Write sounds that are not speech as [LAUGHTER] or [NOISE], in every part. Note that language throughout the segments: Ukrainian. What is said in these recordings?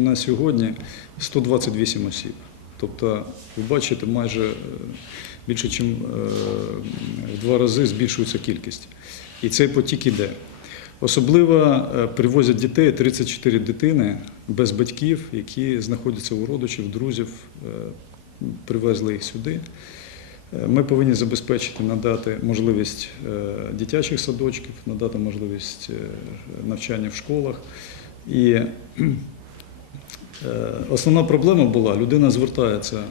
На сьогодні 128 осіб. Тобто, ви бачите, майже е, більше, ніж в два рази збільшується кількість. І цей потік іде. Особливо е, привозять дітей 34 дитини без батьків, які знаходяться у родичів, друзів, е, привезли їх сюди. Е, Ми повинні забезпечити, надати можливість е, дитячих садочків, надати можливість е, навчання в школах. І е, Основна проблема була, людина звертається е,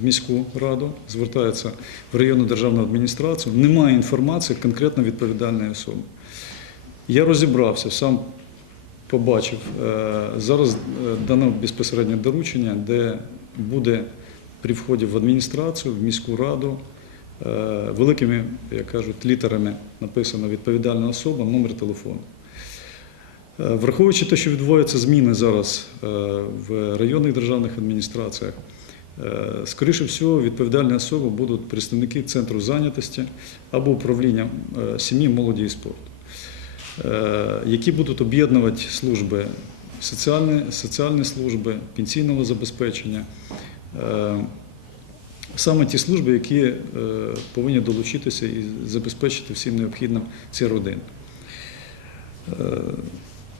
в міську раду, звертається в районну державну адміністрацію, немає інформації конкретно відповідальної особи. Я розібрався, сам побачив. е, Зараз е, дано безпосереднє доручення, де буде при вході в адміністрацію, в міську раду, е, великими, як кажуть, літерами написано відповідальна особа, номер телефону. Е, Враховуючи те, що відбуваються зміни зараз е, в районних державних адміністраціях, е, скоріше всього, відповідальні особи будуть представники центру зайнятості або управління сім'ї, молоді і спорту, які будуть об'єднувати служби соціальні, соціальні служби, пенсійного забезпечення. Саме ті служби, які повинні долучитися і забезпечити всім необхідним ці родини.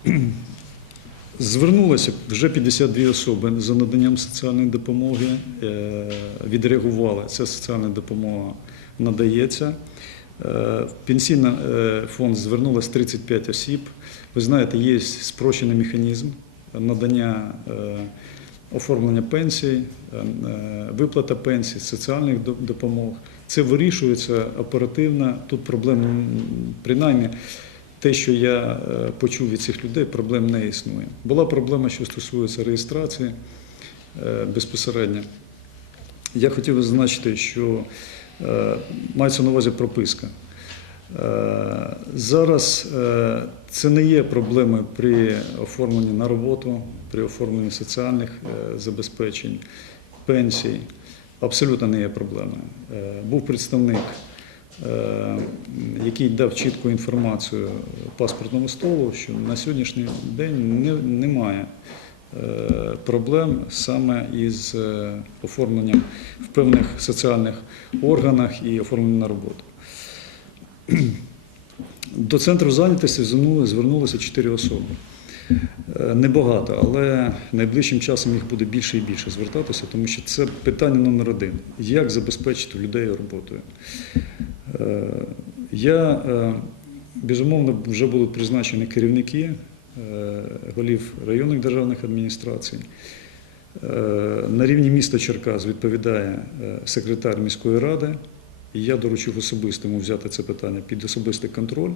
[CLEARS THROAT] Звернулося вже 52 особи за наданням соціальної допомоги. е, Відреагували. Ця соціальна допомога надається. Е, пенсійний е, фонд звернулося 35 осіб. Ви знаєте, є спрощений механізм надання оформлення пенсій, виплата пенсій, соціальних допомог. Це вирішується оперативно. Тут проблем принаймні. Те, що я е, почув від цих людей, проблем не існує. Була проблема, що стосується реєстрації е, безпосередньо. Я хотів зазначити, що е, мається на увазі прописка. Зараз це не є проблемою при оформленні на роботу, при оформленні соціальних забезпечень, пенсій. Абсолютно не є проблемою. Е, Був представник який дав чітку інформацію паспортному столу, що на сьогоднішній день не- немає е, проблем саме із е, оформленням в певних соціальних органах і оформленням на роботу. [CLEARS THROAT] До центру зайнятості звернули- звернулося 4 особи. Е, Небагато, але найближчим часом їх буде більше і більше звертатися, тому що це питання номер один: як забезпечити людей роботою. Я е, безумовно вже будуть призначені керівники е, голів районних державних адміністрацій. Е, На рівні міста Черкас відповідає секретар міської ради. Я доручив особистому взяти це питання під особистий контроль.